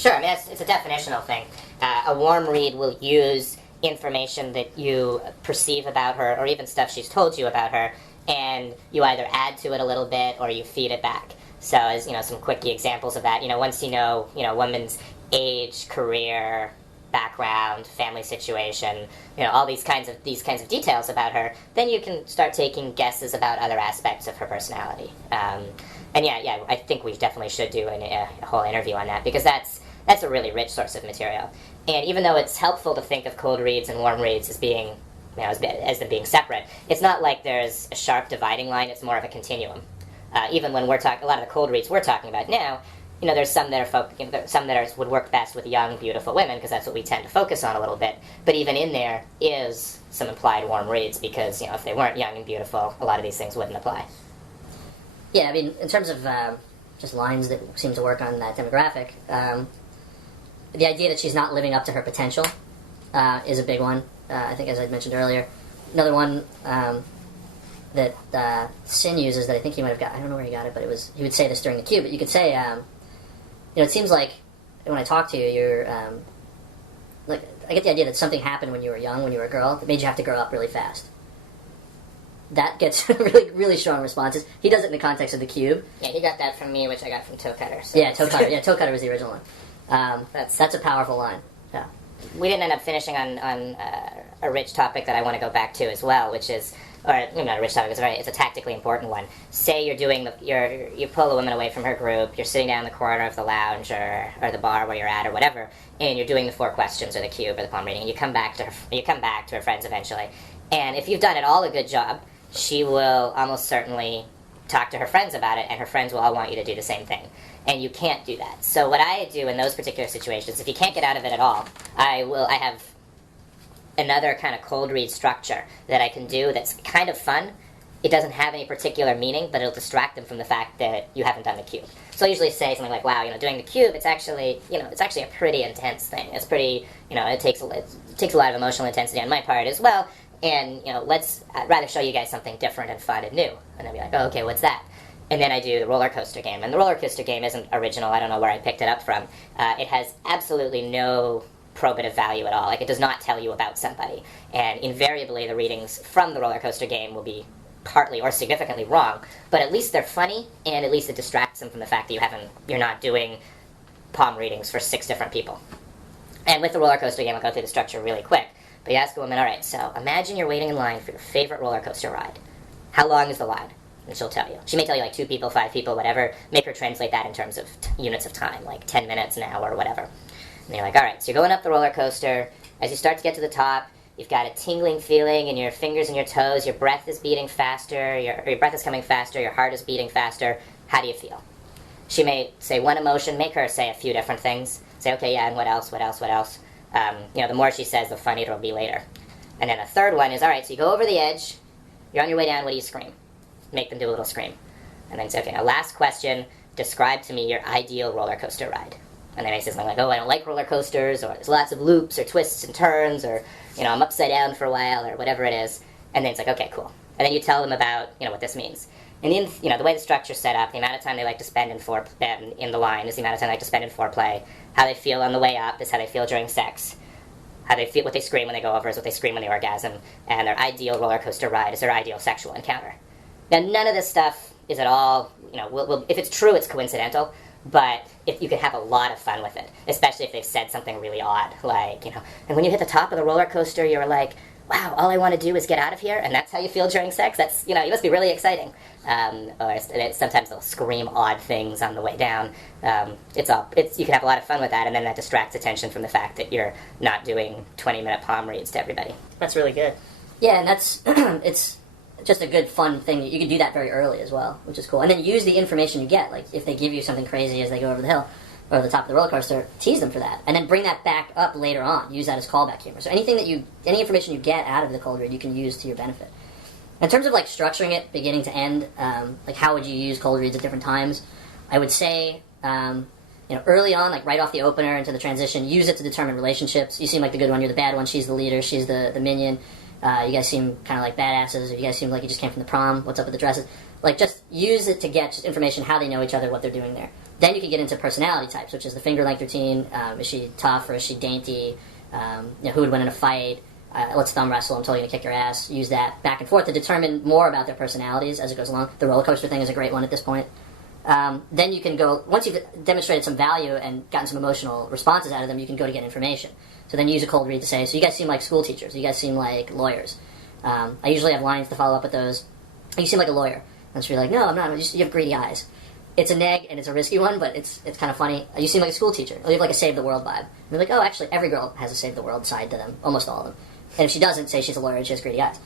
Sure, I mean, it's a definitional thing. A warm read will use information that you perceive about her, or even stuff she's told you about her, and you either add to it a little bit or you feed it back. So, as some quickie examples of that, once you know, woman's age, career, background, family situation, all these kinds of details about her, then you can start taking guesses about other aspects of her personality. And yeah, I think we definitely should do a whole interview on that, because that's a really rich source of material. And even though it's helpful to think of cold reads and warm reads as being, as them being separate, it's not like there's a sharp dividing line. It's more of a continuum. Even when we're talking, a lot of the cold reads we're talking about now, there's some that are would work best with young, beautiful women, because that's what we tend to focus on a little bit. But even in there is some implied warm reads, because if they weren't young and beautiful, a lot of these things wouldn't apply. Yeah, I mean, in terms of just lines that seem to work on that demographic, the idea that she's not living up to her potential is a big one. I think, as I mentioned earlier, another one that Sin uses that I think he might have got. I don't know where he got it, but he would say this during the cue. But you could say, it seems like when I talk to you, you're like, I get the idea that something happened when you were young, when you were a girl, that made you have to grow up really fast. That gets really, really strong responses. He does it in the context of the cube. Yeah, he got that from me, which I got from Toe Cutter. So. Yeah, Toe Cutter. Yeah, Toe Cutter was the original one. That's a powerful line. Yeah. We didn't end up finishing on a rich topic that I want to go back to as well, which is, or not a rich topic, it's a tactically important one. Say you're doing you pull a woman away from her group, you're sitting down in the corner of the lounge or the bar where you're at or whatever, and you're doing the 4 questions or the cube or the palm reading, and you come back to her friends eventually. And if you've done it all a good job, she will almost certainly talk to her friends about it, and her friends will all want you to do the same thing. And you can't do that. So what I do in those particular situations, if you can't get out of it at all, I have another kind of cold read structure that I can do that's kind of fun. It doesn't have any particular meaning, but it'll distract them from the fact that you haven't done the cube. So I usually say something like, wow, doing the cube, it's actually a pretty intense thing. It's pretty, it takes a lot of emotional intensity on my part as well. And, I'd rather show you guys something different and fun and new. And they'll be like, oh, okay, what's that? And then I do the roller coaster game. And the roller coaster game isn't original. I don't know where I picked it up from. It has absolutely no probative value at all. Like, it does not tell you about somebody. And invariably, the readings from the roller coaster game will be partly or significantly wrong. But at least they're funny, and at least it distracts them from the fact that you're not doing palm readings for 6 different people. And with the roller coaster game, I'll go through the structure really quick. But you ask a woman, all right, so imagine you're waiting in line for your favorite roller coaster ride. How long is the line? And she'll tell you. She may tell you like 2 people, 5 people, whatever. Make her translate that in terms of units of time, like 10 minutes, an hour, whatever. And you're like, all right, so you're going up the roller coaster. As you start to get to the top, you've got a tingling feeling in your fingers and your toes. Your breath is beating faster. Your breath is coming faster. Your heart is beating faster. How do you feel? She may say one emotion. Make her say a few different things. Say, okay, yeah, and what else, what else, what else? The more she says, the funnier it'll be later. And then a third one is, all right, so you go over the edge, you're on your way down, what do you scream? Make them do a little scream. And then say, okay, now last question, describe to me your ideal roller coaster ride. And they may say something like, oh, I don't like roller coasters, or there's lots of loops, or twists and turns, or, I'm upside down for a while, or whatever it is. And then it's like, okay, cool. And then you tell them about, what this means. And the way the structure's set up, the amount of time they like to spend in the line is the amount of time they like to spend in foreplay. How they feel on the way up is how they feel during sex. How they feel, what they scream when they go over is what they scream when they orgasm. And their ideal roller coaster ride is their ideal sexual encounter. Now, none of this stuff is at all, if it's true, it's coincidental. But if you can have a lot of fun with it, especially if they've said something really odd, like, and when you hit the top of the roller coaster, you're like, wow, all I want to do is get out of here, and that's how you feel during sex? That's, you must be really exciting. Or sometimes they'll scream odd things on the way down. You can have a lot of fun with that, and then that distracts attention from the fact that you're not doing 20-minute palm reads to everybody. That's really good. Yeah, and that's, it's just a good, fun thing. You can do that very early as well, which is cool. And then use the information you get. Like, if they give you something crazy as they go over the hill, or the top of the roller coaster, tease them for that. And then bring that back up later on. Use that as callback humor. So any information you get out of the cold read, you can use to your benefit. In terms of, structuring it beginning to end, how would you use cold reads at different times? I would say, early on, right off the opener into the transition, use it to determine relationships. You seem like the good one, you're the bad one, she's the leader, she's the minion. You guys seem kind of like badasses, or you guys seem like you just came from the prom, what's up with the dresses? Just use it to get just information, how they know each other, what they're doing there. Then you can get into personality types, which is the finger length routine. Is she tough or is she dainty? Who would win in a fight? Let's thumb wrestle. I'm totally going to kick your ass. Use that back and forth to determine more about their personalities as it goes along. The roller coaster thing is a great one at this point. Then you can go, once you've demonstrated some value and gotten some emotional responses out of them, you can go to get information. So then you use a cold read to say, so you guys seem like school teachers. You guys seem like lawyers. I usually have lines to follow up with those. You seem like a lawyer. And she'll be like, no, I'm not. You have greedy eyes. It's a neg, and it's a risky one, but it's kind of funny. You seem like a school teacher. Or you have like a save the world vibe. And you're like, oh, actually, every girl has a save the world side to them. Almost all of them. And if she doesn't, say she's a lawyer and she has greedy eyes.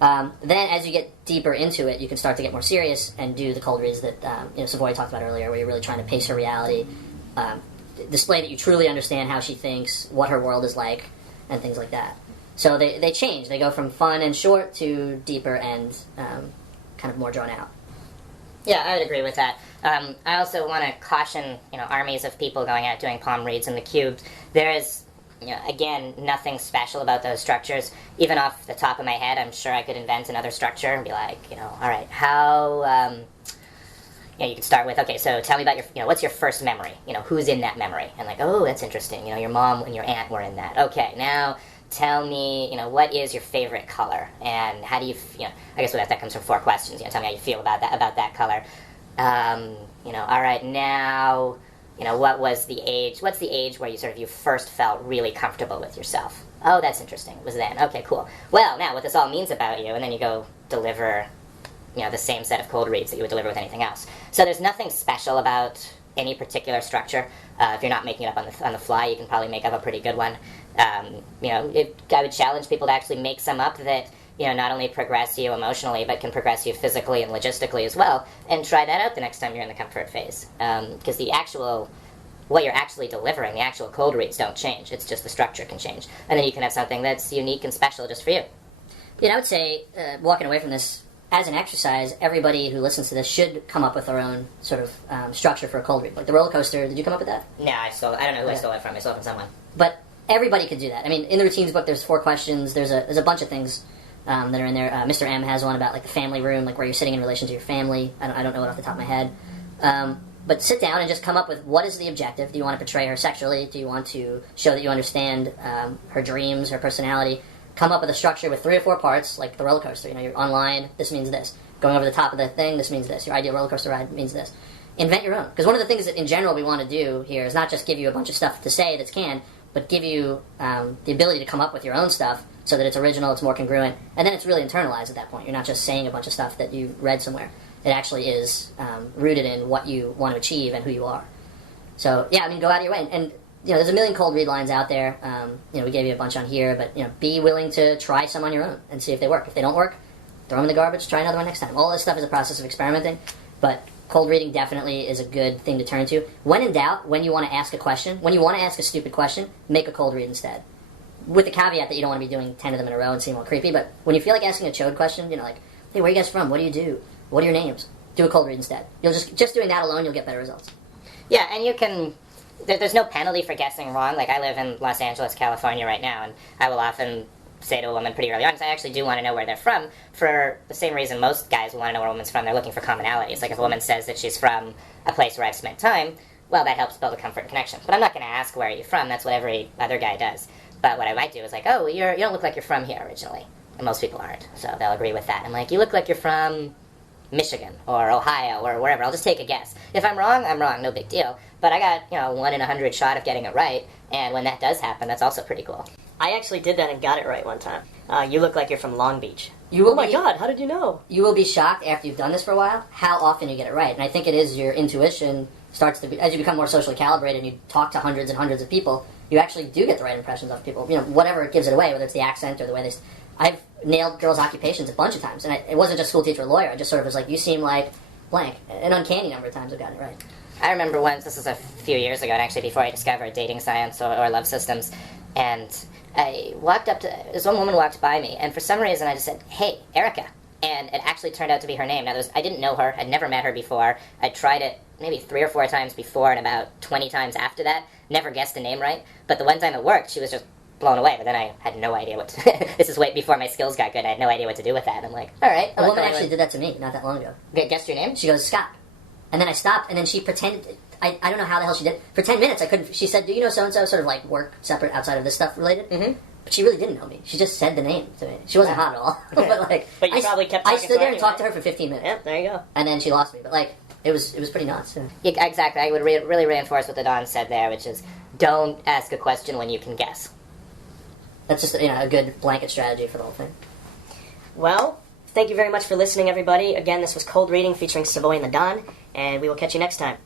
Then as you get deeper into it, you can start to get more serious and do the cold reads that Savoy talked about earlier, where you're really trying to pace her reality, display that you truly understand how she thinks, what her world is like, and things like that. So they change. They go from fun and short to deeper and kind of more drawn out. Yeah, I would agree with that. I also want to caution, armies of people going out doing palm reads in the cubes. There is, again, nothing special about those structures. Even off the top of my head, I'm sure I could invent another structure and be like, all right, how, you could start with, okay, so tell me about your, what's your first memory? Who's in that memory? And like, oh, that's interesting. Your mom and your aunt were in that. Okay, now tell me, what is your favorite color? And how do you, I guess that comes from 4 questions. Tell me how you feel about that color. All right, now, what was the age? What's the age where you first felt really comfortable with yourself? Oh, that's interesting. It was then. Okay, cool. Well, now what this all means about you, and then you go deliver, the same set of cold reads that you would deliver with anything else. So there's nothing special about any particular structure. If you're not making it up on the fly, you can probably make up a pretty good one. I would challenge people to actually make some up that not only progress you emotionally, but can progress you physically and logistically as well, and try that out the next time you're in the comfort phase. Because what you're actually delivering, the actual cold reads don't change. It's just the structure can change. And then you can have something that's unique and special just for you. I would say, walking away from this, as an exercise, everybody who listens to this should come up with their own sort of structure for a cold read. Like the roller coaster, did you come up with that? No, I don't know who I stole it from. I stole it from someone. But everybody could do that. I mean, in the routines book, there's 4 questions. There's a bunch of things that are in there. Mr. M has one about like the family room, like where you're sitting in relation to your family. I don't know it off the top of my head. But sit down and just come up with, what is the objective? Do you want to portray her sexually? Do you want to show that you understand her dreams, her personality? Come up with a structure with 3 or 4 parts, like the roller coaster. You're online, this means this. Going over the top of the thing, this means this. Your ideal roller coaster ride means this. Invent your own. Because one of the things that in general we want to do here is not just give you a bunch of stuff to say that's canned, but give you the ability to come up with your own stuff so that it's original, it's more congruent, and then it's really internalized at that point. You're not just saying a bunch of stuff that you read somewhere. It actually is rooted in what you want to achieve and who you are. So, yeah, go out of your way. And there's a million cold read lines out there. We gave you a bunch on here, but, be willing to try some on your own and see if they work. If they don't work, throw them in the garbage, try another one next time. All this stuff is a process of experimenting, but cold reading definitely is a good thing to turn to. When in doubt, when you want to ask a question, when you want to ask a stupid question, make a cold read instead. With the caveat that you don't want to be doing 10 of them in a row and seem all creepy, but when you feel like asking a chode question, like, hey, where are you guys from? What do you do? What are your names? Do a cold read instead. You'll just doing that alone, you'll get better results. Yeah, and you can... There's no penalty for guessing wrong. Like, I live in Los Angeles, California right now, and I will often say to a woman pretty early on, because I actually do want to know where they're from, for the same reason most guys want to know where a woman's from. They're looking for commonalities. Like, if a woman says that she's from a place where I've spent time, well, that helps build a comfort and connection. But I'm not going to ask where are you from. That's what every other guy does. But what I might do is like, oh, you don't look like you're from here originally. And most people aren't, so they'll agree with that. I'm like, you look like you're from Michigan or Ohio or wherever. I'll just take a guess. If I'm wrong, I'm wrong. No big deal. But I got, 1 in 100 shot of getting it right. And when that does happen, that's also pretty cool. I actually did that and got it right one time. You look like you're from Long Beach. Oh my God, how did you know? You will be shocked after you've done this for a while how often you get it right. And I think it is your intuition starts to be, as you become more socially calibrated and you talk to hundreds and hundreds of people, you actually do get the right impressions of people. Whatever gives it away, whether it's the accent or the way they... I've nailed girls' occupations a bunch of times. And it wasn't just school teacher or lawyer. I just sort of was like, you seem like blank. An uncanny number of times I've gotten it right. I remember once, this was a few years ago, and actually before I discovered dating science or love systems, and I walked up to, this one woman walked by me, and for some reason I just said, hey, Erica. And it actually turned out to be her name. Now, I didn't know her. I'd never met her before. I tried it maybe 3 or 4 times before and about 20 times after that. Never guessed the name right. But the one time it worked, she was just blown away. But then I had no idea what to... This is way before my skills got good. I had no idea what to do with that. I'm like, all right. A woman actually did that to me not that long ago. Guessed your name? She goes, Scott. And then I stopped, and then she pretended... I don't know how the hell she did. For 10 minutes, I couldn't. She said, "Do you know so and so?" Sort of like work separate outside of this stuff related. Mm-hmm. But she really didn't know me. She just said the name to me. She wasn't hot at all. But like, But you probably kept I talking stood to there her and talked to anyway. her for 15 minutes. Yep, there you go. And then she lost me. But like, it was pretty nuts. So. Yeah, exactly. I would really reinforce what the Don said there, which is don't ask a question when you can guess. That's just a good blanket strategy for the whole thing. Well, thank you very much for listening, everybody. Again, this was Cold Reading featuring Savoy and the Don, and we will catch you next time.